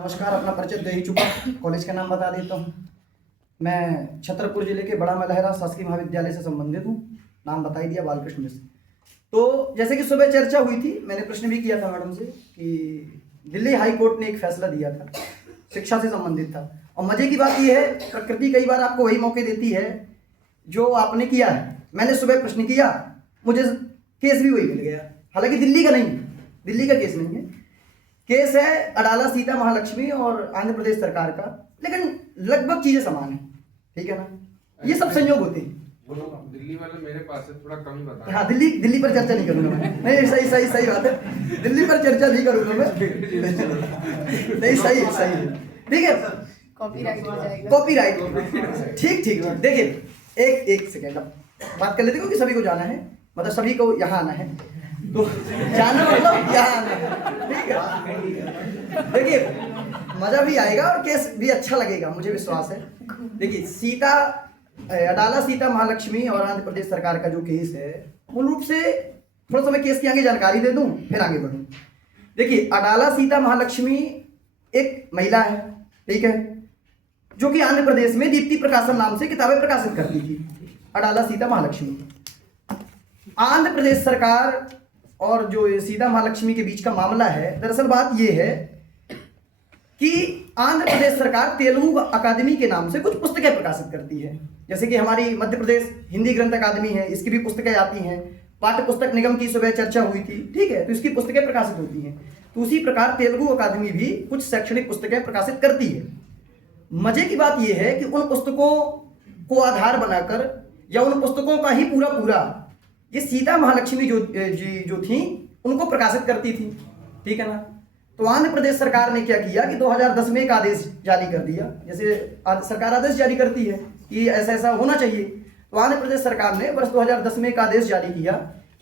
नमस्कार, अपना परिचय दे ही चुका, कॉलेज का नाम बता देता हूँ। मैं छतरपुर जिले के बड़ा मलहरा शासकीय महाविद्यालय से संबंधित हूँ। नाम बता ही दिया, बालकृष्ण मिश्र। तो जैसे कि सुबह चर्चा हुई थी, मैंने प्रश्न भी किया था मैडम से कि दिल्ली हाई कोर्ट ने एक फैसला दिया था, शिक्षा से संबंधित था। और मजे की बात यह है, प्रकृति कई बार आपको वही मौके देती है जो आपने किया है। मैंने सुबह प्रश्न किया, मुझे केस भी वही मिल गया। हालांकि दिल्ली का नहीं, दिल्ली का केस नहीं है, केस है अडाला सीता महालक्ष्मी और आंध्र प्रदेश सरकार का, लेकिन लगभग चीजें समान है। ठीक है ना, ये सब संयोग होते हैं। दिल्ली वाले मेरे पास है, थोड़ा कम ही बता। हाँ, दिल्ली पर चर्चा नहीं करूंगा मैं। नहीं, सही बात है, दिल्ली पर चर्चा नहीं करूंगा मैं। नहीं, सही ठीक है, कॉपीराइट हो जाएगा। कॉपीराइट, ठीक। देखिए एक सेकेंड, अब बात कर लेते हैं, क्योंकि सभी को जाना है, मतलब सभी को यहाँ आना है, तो जाना मतलब यहाँ आना है। ठीक है, देखिए मजा भी आएगा और केस भी अच्छा लगेगा, मुझे विश्वास है। देखिए अडाला सीता महालक्ष्मी और आंध्र प्रदेश सरकार का जो केस है, मूल रूप से थोड़ा सा मैं केस की आगे जानकारी दे दूं, फिर आगे बढ़ूं। देखिए, अडाला सीता महालक्ष्मी एक महिला है, ठीक है, जो कि आंध्र प्रदेश में दीप्ति प्रकाशन नाम से किताबें प्रकाशित करती थी। अडाला सीता महालक्ष्मी, आंध्र प्रदेश सरकार और जो सीता महालक्ष्मी के बीच का मामला है, दरअसल बात यह है कि आंध्र प्रदेश सरकार तेलुगु अकादमी के नाम से कुछ पुस्तकें प्रकाशित करती है। जैसे कि हमारी मध्य प्रदेश हिंदी ग्रंथ अकादमी है, इसकी भी पुस्तकें आती हैं। पाठ्य पुस्तक निगम की सुबह चर्चा हुई थी, ठीक है, तो इसकी पुस्तकें प्रकाशित होती हैं। तो उसी प्रकार तेलुगु अकादमी भी कुछ शैक्षणिक पुस्तकें प्रकाशित करती है। मजे की बात यह है कि उन पुस्तकों को आधार बनाकर या उन पुस्तकों का ही पूरा ये सीता महालक्ष्मी जो थी उनको प्रकाशित करती थी। ठीक है ना, तो आंध्र प्रदेश सरकार ने क्या किया कि 2010 में एक आदेश जारी कर दिया। जैसे सरकार आदेश जारी करती है कि ऐसा होना चाहिए, तो आंध्र प्रदेश सरकार ने वर्ष 2010 में एक आदेश जारी किया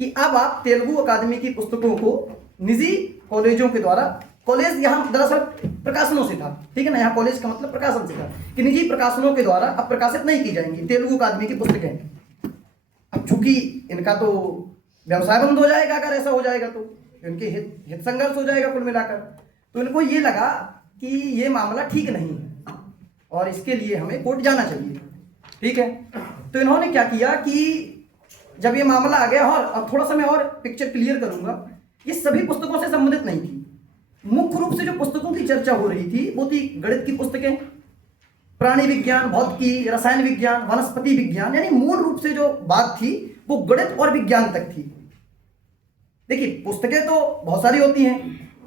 कि अब आप तेलुगु अकादमी की पुस्तकों को निजी कॉलेजों के द्वारा, कॉलेज यहाँ दरअसल प्रकाशनों से था, ठीक है ना, यहाँ कॉलेज का मतलब प्रकाशन से था, कि निजी प्रकाशनों के द्वारा अब प्रकाशित नहीं की जाएंगी तेलुगु अकादमी की पुस्तकें। अब चूंकि इनका तो व्यवसाय बंद हो जाएगा, अगर ऐसा हो जाएगा तो इनके हित संघर्ष हो जाएगा कुल मिलाकर। तो इनको ये लगा कि ये मामला ठीक नहीं है और इसके लिए हमें कोर्ट जाना चाहिए। ठीक है, तो इन्होंने क्या किया कि जब ये मामला आ गया, और अब थोड़ा सा मैं और पिक्चर क्लियर करूंगा, ये सभी पुस्तकों से संबंधित नहीं थी। मुख्य रूप से जो पुस्तकों की चर्चा हो रही थी वो थी गणित की पुस्तकें, प्राणी विज्ञान, भौतिकी, रसायन विज्ञान, वनस्पति विज्ञान, यानी मूल रूप से जो बात थी वो गणित और विज्ञान तक थी। देखिए, पुस्तकें तो बहुत सारी होती हैं,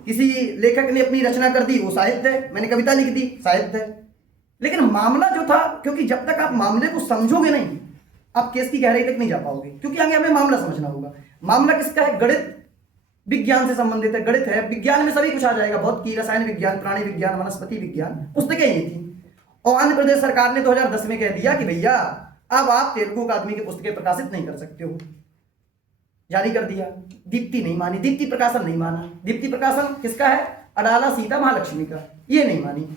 किसी लेखक ने अपनी रचना कर दी, वो साहित्य है, मैंने कविता लिख दी, साहित्य है। लेकिन मामला जो था, क्योंकि जब तक आप मामले को समझोगे नहीं, आप केस की गहराई तक नहीं जा पाओगे, क्योंकि आगे हमें मामला समझना होगा। मामला किसका है? गणित विज्ञान से संबंधित है, गणित है, विज्ञान में सभी कुछ आ जाएगा, भौतिकी, रसायन विज्ञान, प्राणी विज्ञान, वनस्पति विज्ञान, पुस्तकें ये थी। और आंध्र प्रदेश सरकार ने 2010 में कह दिया कि भैया अब आप तेलुगु अकादमी की पुस्तकें प्रकाशित नहीं कर सकते हो, जारी कर दिया। दीप्ति नहीं मानी, दीप्ति प्रकाशन नहीं माना। दीप्ति प्रकाशन किसका है? अडाला सीता महालक्ष्मी का, ये नहीं मानी।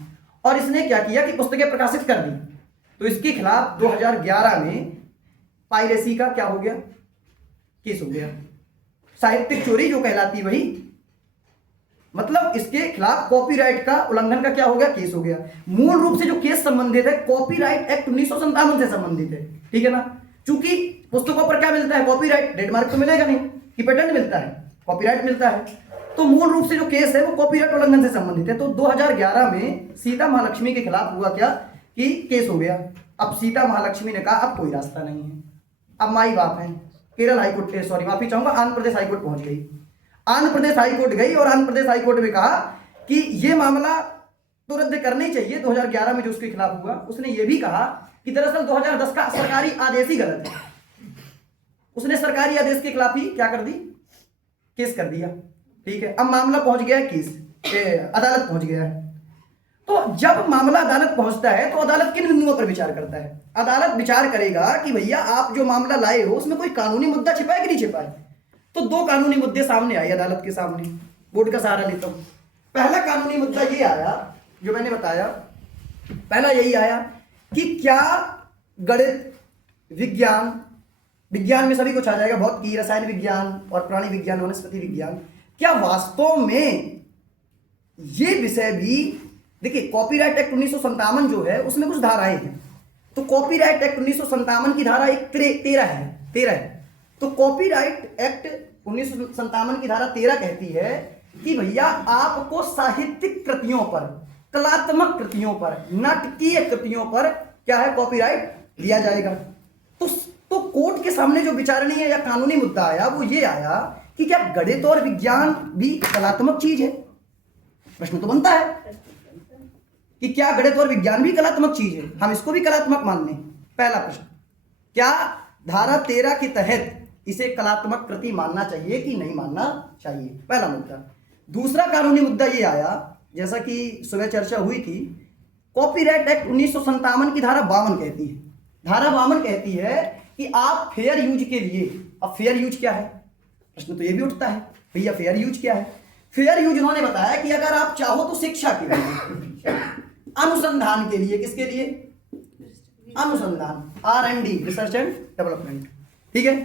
और इसने क्या किया कि पुस्तकें प्रकाशित कर दी। तो इसके खिलाफ 2011 में पायरेसी का क्या हो गया? केस हो गया, साहित्यिक चोरी जो कहलाती वही, मतलब इसके खिलाफ कॉपीराइट का उल्लंघन का क्या हो गया? केस हो गया। मूल रूप से जो केस संबंधित है कॉपीराइट एक्ट 1957 से संबंधित है। ठीक है ना, चूंकि पुस्तकों पर क्या मिलता है? कॉपीराइट। ट्रेडमार्क तो मिलेगा नहीं कि पेटेंट मिलता है, कॉपीराइट मिलता है। तो मूल रूप से जो केस है वो कॉपीराइट उल्लंघन से संबंधित है। तो 2011 में सीता महालक्ष्मी के खिलाफ हुआ क्या कि केस हो गया। अब सीता महालक्ष्मी ने कहा अब कोई रास्ता नहीं है, अब माई बाप है। केरल हाईकोर्ट, सॉरी माफी चाहूंगा, आंध्र प्रदेश हाईकोर्ट पहुंच गई। आंध्र प्रदेश हाईकोर्ट गई और आंध्र प्रदेश हाईकोर्ट में कहा कि ये मामला तो रद्द करना ही चाहिए। 2011 में जो उसके खिलाफ हुआ, उसने ये भी कहा कि दरअसल 2010 का सरकारी आदेश ही गलत है। उसने सरकारी आदेश के खिलाफ ही क्या कर दी? केस कर दिया। ठीक है, अब मामला पहुंच गया है केस, अदालत पहुंच गया है। तो जब मामला अदालत पहुंचता है तो अदालत किन बिंदुओं पर विचार करता है? अदालत विचार करेगा कि भैया आप जो मामला लाए हो उसमें कोई कानूनी मुद्दा छिपा है कि नहीं छिपा है। तो दो कानूनी मुद्दे सामने आए अदालत के सामने, बोर्ड का सहारा लेता हूं। पहला कानूनी मुद्दा ये आया जो मैंने बताया, पहला यही आया कि क्या गणित, विज्ञान में सभी कुछ आ जाएगा, भौतिकी, रसायन विज्ञान और प्राणी विज्ञान, वनस्पति विज्ञान, क्या वास्तव में ये विषय भी देखिए कॉपीराइट एक्ट 1957 जो है उसमें कुछ धाराएं हैं। तो कॉपीराइट एक्ट 1957 की धारा एक 13 है। तो कॉपीराइट एक्ट 1957 की धारा 13 कहती है कि भैया आपको साहित्यिक कृतियों पर, कलात्मक कृतियों पर, नाटकीय कृतियों पर क्या है कॉपीराइट दिया जाएगा। तो कोर्ट के सामने जो विचारणीय या कानूनी मुद्दा आया वो ये आया कि क्या गणित और विज्ञान भी कलात्मक चीज है। प्रश्न तो बनता है कि क्या गणित और विज्ञान भी कलात्मक चीज है, हम इसको भी कलात्मक मान लें। पहला प्रश्न, क्या धारा 13 के तहत इसे कलात्मक कृति मानना चाहिए कि नहीं मानना चाहिए, पहला मुद्दा। दूसरा कानूनी मुद्दा ये आया, जैसा कि सुबह चर्चा हुई थी, कॉपीराइट एक्ट 1957 की धारा 52 कहती है, धारा 52 कहती है कि आप फेयर यूज के लिए, अब फेयर यूज क्या है, प्रश्न तो ये भी उठता है भैया फेयर यूज क्या है। फेयर यूज उन्होंने बताया कि अगर आप चाहो तो शिक्षा के लिए, अनुसंधान के लिए, किसके लिए, अनुसंधान, R&D, रिसर्च एंड डेवलपमेंट, ठीक है।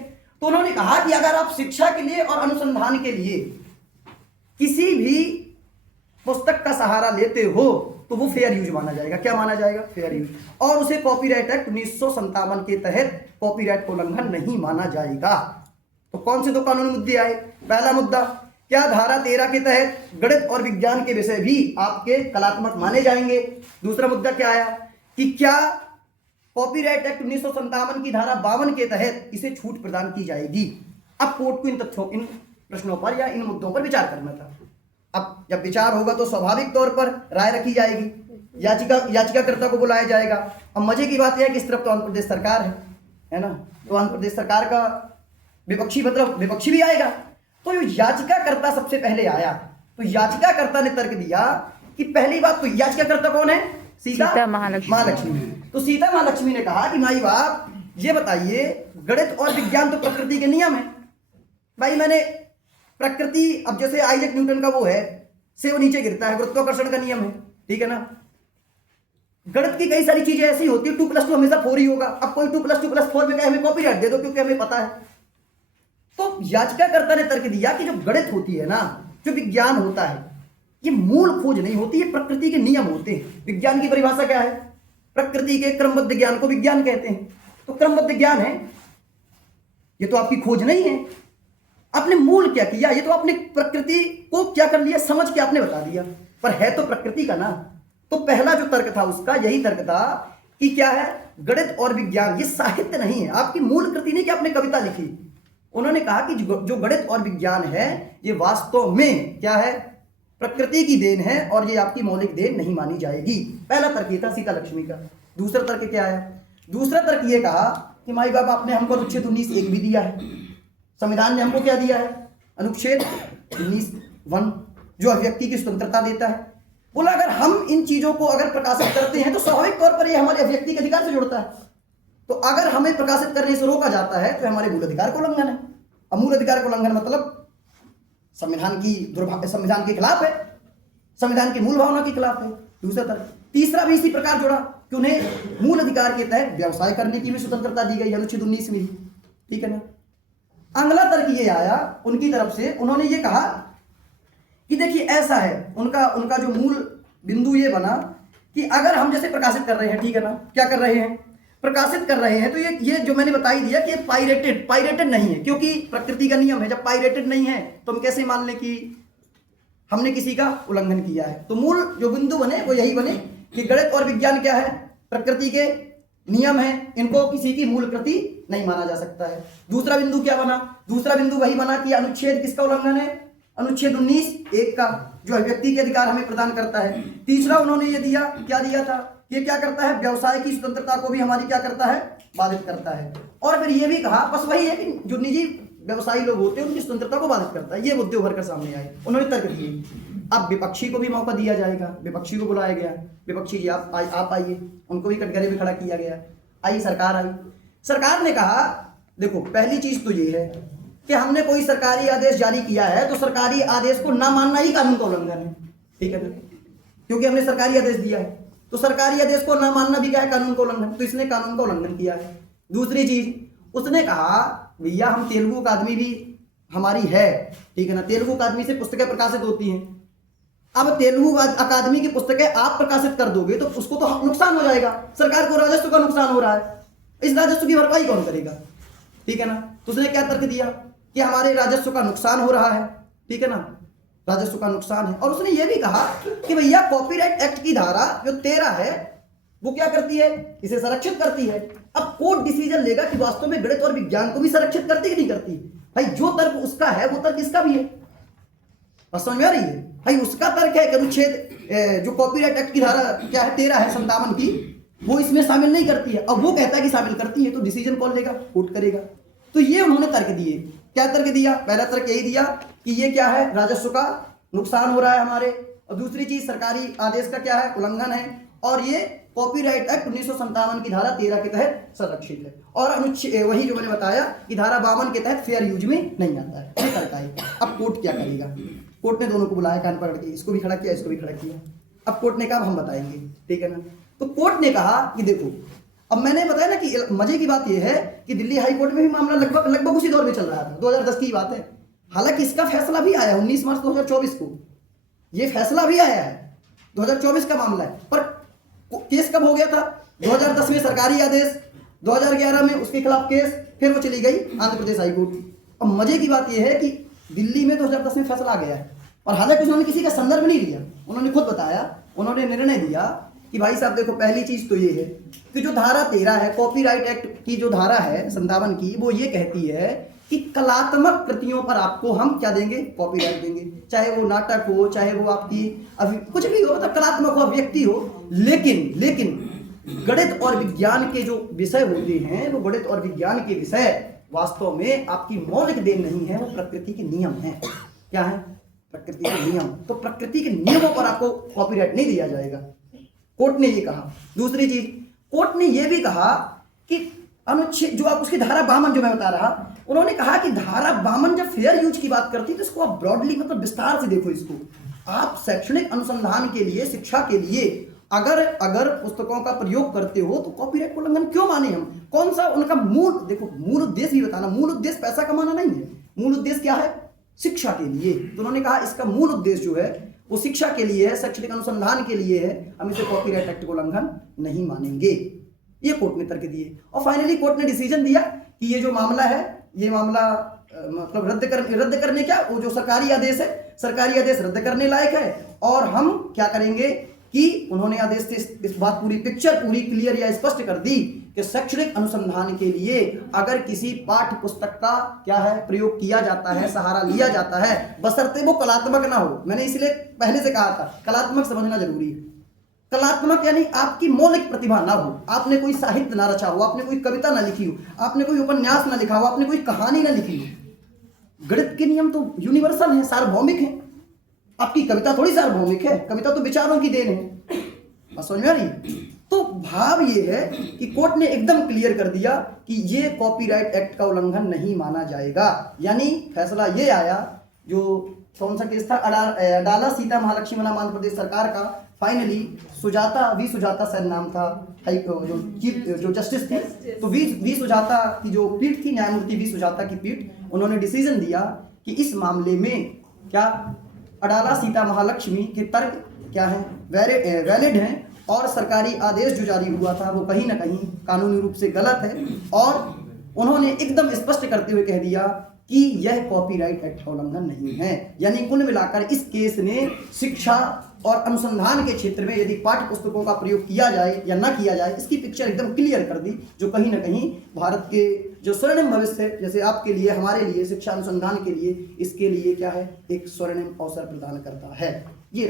तो उन्होंने कहा कि अगर आप शिक्षा के लिए और अनुसंधान के लिए किसी भी पुस्तक का सहारा लेते हो तो वो फेयर यूज माना जाएगा। क्या माना जाएगा, फेयर यूज, और उसे कॉपीराइट एक्ट 1957 के तहत कॉपीराइट को उल्लंघन नहीं माना जाएगा। तो कौन से दो कानूनी मुद्दे आए, पहला मुद्दा, क्या धारा 13 के तहत गणित और विज्ञान के विषय भी आपके कलात्मक माने जाएंगे। दूसरा मुद्दा क्या आया कि क्या कॉपीराइट एक्ट 1957 की धारा 52 के तहत इसे छूट प्रदान की जाएगी। अब कोर्ट को इन तथ्यों, इन प्रश्नों पर या इन मुद्दों पर विचार करना था। अब जब विचार होगा तो स्वाभाविक तौर पर राय रखी जाएगी, याचिकाकर्ता को बुलाया जाएगा। अब मजे की बात यह है कि इस तरफ तो आंध्र प्रदेश सरकार है ना, तो आंध्र प्रदेश सरकार का विपक्षी, मतलब विपक्षी भी आएगा। तो जो याचिकाकर्ता सबसे पहले आया, तो याचिकाकर्ता ने तर्क दिया कि पहली बात तो याचिकाकर्ता कौन है, सीता महालक्ष्मी। तो सीता महालक्ष्मी ने कहा कि माई बाप ये बताइए, गणित और विज्ञान तो प्रकृति के नियम है भाई, मैंने प्रकृति, अब जैसे आइजैक न्यूटन का वो है, से वो नीचे गिरता है, गुरुत्वाकर्षण का नियम है, ठीक है ना। गणित की कई सारी चीजें ऐसी होती है, 2+2 हमेशा 4 ही होगा। अब कोई 2+2+4 में कहे हमें कॉपीराइट दे दो क्योंकि हमें पता है। तो याचिकाकर्ता ने तर्क दिया कि जो गणित होती है ना, जो विज्ञान होता है, ये मूल खोज नहीं होती, ये प्रकृति के नियम होते हैं। विज्ञान की परिभाषा क्या है, प्रकृति के क्रमबद्ध ज्ञान को विज्ञान कहते हैं। तो क्रमबद्ध ज्ञान है, ये तो आपकी खोज नहीं है। आपने मूल क्या किया, ये तो आपने प्रकृति को क्या कर लिया, समझ के आपने बता दिया, पर है तो प्रकृति का ना। तो पहला जो तर्क था उसका यही तर्क था कि क्या है, गणित और विज्ञान ये साहित्य नहीं है, आपकी मूल कृति नहीं कि आपने कविता लिखी। उन्होंने कहा कि जो गणित और विज्ञान है ये वास्तव में क्या है, प्रकृति की देन है और ये आपकी मौलिक देन नहीं मानी जाएगी। पहला तर्क ये था सीता लक्ष्मी का। दूसरा तर्क क्या है, दूसरा तर्क ये कहा कि माई बाप आपने हमको अनुच्छेद 19(1) भी दिया है, संविधान ने हमको क्या दिया है, अनुच्छेद 19(1) जो अभिव्यक्ति की स्वतंत्रता देता है। बोला अगर हम इन चीजों को अगर प्रकाशित करते हैं तो स्वाभाविक तौर पर ये हमारे अभिव्यक्ति के अधिकार से जुड़ता है। तो अगर हमें प्रकाशित करने से रोका जाता है तो हमारे मूल अधिकार को उल्लंघन है। अब मूल अधिकार को उल्लंघन मतलब संविधान के खिलाफ है, संविधान की मूल भावना के खिलाफ है। दूसरा तर्क, तीसरा भी इसी प्रकार जुड़ा कि उन्हें मूल अधिकार के तहत व्यवसाय करने की भी स्वतंत्रता दी गई अनुच्छेद 19 में ही, ठीक है ना। अगला तर्क ये आया उनकी तरफ से, उन्होंने ये कहा कि देखिए ऐसा है, उनका जो मूल बिंदु ये बना कि अगर हम जैसे प्रकाशित कर रहे हैं, ठीक है ना, क्या कर रहे हैं, प्रकाशित कर रहे हैं, तो ये जो मैंने बता ही दिया कि पायरेटेड नहीं है, क्योंकि प्रकृति का नियम है। जब पायरेटेड नहीं है तो हम कैसे मान लें कि हमने किसी का उल्लंघन किया है। तो मूल जो बिंदु बने वो यही बने कि गणित और विज्ञान क्या है, प्रकृति के नियम है, इनको किसी की मूल कृति नहीं माना जा सकता है। दूसरा बिंदु क्या बना, दूसरा बिंदु वही बना कि अनुच्छेद किसका उल्लंघन है, अनुच्छेद 19(1) का, जो अभिव्यक्ति के अधिकार हमें प्रदान करता है। तीसरा उन्होंने ये दिया, क्या दिया था, ये क्या करता है, व्यवसाय की स्वतंत्रता को भी हमारी क्या करता है, बाधित करता है। और फिर ये भी कहा, बस वही है कि जो निजी व्यवसायी लोग होते हैं उनकी स्वतंत्रता को बाधित करता है। ये मुद्दे उभर कर सामने आए, उन्होंने तर्क दिए। अब विपक्षी को भी मौका दिया जाएगा, विपक्षी को बुलाया गया, विपक्षी जी आप आइए, उनको भी कटघरे में खड़ा किया गया। आई सरकार आई, सरकार ने कहा देखो पहली चीज तो ये है कि हमने कोई सरकारी आदेश जारी किया है तो सरकारी आदेश को ना मानना ही कानून का उल्लंघन है, ठीक है ना, क्योंकि हमने सरकारी आदेश दिया है तो सरकारी आदेश को ना मानना भी क्या है, कानून का उल्लंघन। तो इसने कानून का उल्लंघन किया है। दूसरी चीज उसने कहा भैया हम तेलुगु अकादमी भी हमारी है, ठीक है ना, तेलुगु अकादमी से पुस्तकें प्रकाशित होती हैं, अब तेलुगु अकादमी की पुस्तकें आप प्रकाशित कर दोगे तो उसको तो नुकसान हो जाएगा, सरकार को राजस्व का नुकसान हो रहा है, इस राजस्व की भरपाई कौन करेगा? ठीक है ना। तो उसने क्या तर्क दिया कि हमारे राजस्व का नुकसान हो रहा है, ठीक है ना, राजस्व का नुकसान है। और उसने ये भी कहा कि भैया कॉपीराइट एक्ट की धारा जो 13 है वो क्या करती है, इसे संरक्षित करती है। अब कोर्ट डिसीजन लेगा कि वास्तव में गणित और विज्ञान को भी संरक्षित करती कि नहीं करती। भाई जो तर्क उसका है वो तर्क इसका भी है, बस समझ में आ रही है? भाई उसका तर्क है कि अनुच्छेद जो कॉपीराइट एक्ट की धारा क्या है 13 है 57 की, वो इसमें शामिल नहीं करती है। अब वो कहता है कि शामिल करती है, तो डिसीजन कौन लेगा? कोर्ट करेगा। तो ये उन्होंने तर्क दिए। क्या तर्क दिया? पहला तर्क यही दिया कि ये क्या है, राजस्व का नुकसान हो रहा है हमारे, और दूसरी चीज सरकारी आदेश का क्या है, उल्लंघन है, और ये कॉपीराइट एक्ट 1957 की धारा 13 के तहत संरक्षित है। और अनुच्छेद वही जो मैंने बताया कि धारा 52 के तहत फेयर यूज में नहीं आता है। ये तर्क है। अब कोर्ट क्या करेगा? कोर्ट ने दोनों को बुलाया कान पकड़ के, इसको भी खड़ा किया, इसको भी खड़ा किया। अब कोर्ट ने कहा हम बताएंगे, ठीक है ना। तो कोर्ट ने कहा कि देखो, अब मैंने बताया ना कि मजे की बात यह है कि दिल्ली हाई कोर्ट में भी मामला लगभग उसी दौर में चल रहा था, 2010 की बात है। हालांकि इसका फैसला भी आया 19 मार्च 2024 को, ये फैसला भी आया है, 2024 का मामला है। पर केस कब हो गया था? 2010 में सरकारी आदेश, 2011 में उसके खिलाफ केस, फिर वो चली गई आंध्र प्रदेश हाई कोर्ट। अब मजे की बात यह है कि दिल्ली में 2010 में फैसला आ गया है, और हालांकि उन्होंने किसी का संदर्भ नहीं लिया, उन्होंने खुद बताया, उन्होंने निर्णय दिया कि भाई साहब देखो, पहली चीज तो ये है कि जो धारा 13 है कॉपीराइट एक्ट की, जो धारा है 57 की, वो ये कहती है कि कलात्मक कृतियों पर आपको हम क्या देंगे, कॉपीराइट देंगे। चाहे वो नाटक हो, चाहे वो आपकी अभी कुछ भी हो, मतलब कलात्मक हो, व्यक्ति हो। लेकिन गणित और विज्ञान के जो विषय होते हैं, वो गणित और विज्ञान के विषय वास्तव में आपकी मौलिक देन नहीं है, वो प्रकृति के नियम है। क्या है? प्रकृति के नियम। तो प्रकृति के नियमों पर आपको कॉपीराइट नहीं दिया जाएगा, कोर्ट ने ये कहा। दूसरी चीज, कोर्ट ने ये भी कहा कि अनुच्छेद जो आप उसकी धारा 52 जो मैं बता रहा, उन्होंने कहा कि धारा 52 जब फेयर यूज की बात करती है तो इसको आप ब्रॉडली, मतलब विस्तार से देखो इसको। आप शैक्षणिक अनुसंधान के लिए, शिक्षा के लिए अगर पुस्तकों का प्रयोग करते हो तो कॉपीराइट को उल्लंघन क्यों माने हम? कौन सा उनका मूल, देखो मूल उद्देश्य भी बताना, मूल उद्देश्य पैसा कमाना नहीं है, मूल उद्देश्य क्या है? शिक्षा के लिए। तो उन्होंने कहा इसका मूल उद्देश्य जो है वो शिक्षा के लिए है, शैक्षणिक अनुसंधान के लिए है, हम इसे कॉपीराइट एक्ट को उल्लंघन नहीं मानेंगे। ये कोर्ट ने तर्क दिए। और फाइनली कोर्ट ने डिसीजन दिया कि ये जो मामला है, ये मामला मतलब रद्द करने क्या, वो जो सरकारी आदेश है, सरकारी आदेश रद्द करने लायक है। और हम क्या करेंगे कि उन्होंने आदेश से इस बात पूरी पिक्चर पूरी क्लियर या स्पष्ट कर दी कि शैक्षणिक अनुसंधान के लिए अगर किसी पाठ्य पुस्तक का क्या है प्रयोग किया जाता है, सहारा लिया जाता है, बशर्ते वो कलात्मक ना हो। मैंने इसलिए पहले से कहा था कलात्मक समझना जरूरी है। कलात्मक यानी आपकी मौलिक प्रतिभा ना हो, आपने कोई साहित्य ना रचा हो, आपने कोई कविता ना लिखी हो, आपने कोई उपन्यास ना लिखा हो, आपने कोई कहानी ना लिखी हो। गणित के नियम तो यूनिवर्सल हैं, सार्वभौमिक हैं। आपकी कविता थोड़ी सार्वभौमिक है, कविता तो विचारों की देन है। बस समझ में आ रही? तो भाव ये है कि कोर्ट ने एकदम क्लियर कर दिया कि ये कॉपीराइट एक्ट का उल्लंघन नहीं माना जाएगा। यानी फैसला ये आया, जो कौन सा केस था, अडाला सीता महालक्ष्मी बनाम आंध्र प्रदेश सरकार का। फाइनली सुजाता सर नाम था जो जस्टिस थे, तो वी सुजाता की जो पीठ थी, न्यायमूर्ति वी सुजाता की पीठ, उन्होंने डिसीजन दिया कि इस मामले में क्या अडाला सीता महालक्ष्मी के तर्क क्या है, वैलिड हैं, और सरकारी आदेश जो जारी हुआ था वो कहीं ना कहीं कानूनी रूप से गलत है। और उन्होंने एकदम स्पष्ट करते हुए कह दिया कि यह कॉपीराइट एक्ट का उल्लंघन नहीं है। यानी कुल मिलाकर इस केस ने शिक्षा और अनुसंधान के क्षेत्र में यदि पाठ्य पुस्तकों का प्रयोग किया जाए या ना किया जाए, इसकी पिक्चर एकदम क्लियर कर दी, जो कहीं ना कहीं भारत के जो स्वर्णिम भविष्य है, जैसे आपके लिए, हमारे लिए, शिक्षा अनुसंधान के लिए, इसके लिए क्या है, एक स्वर्णिम अवसर प्रदान करता है। ये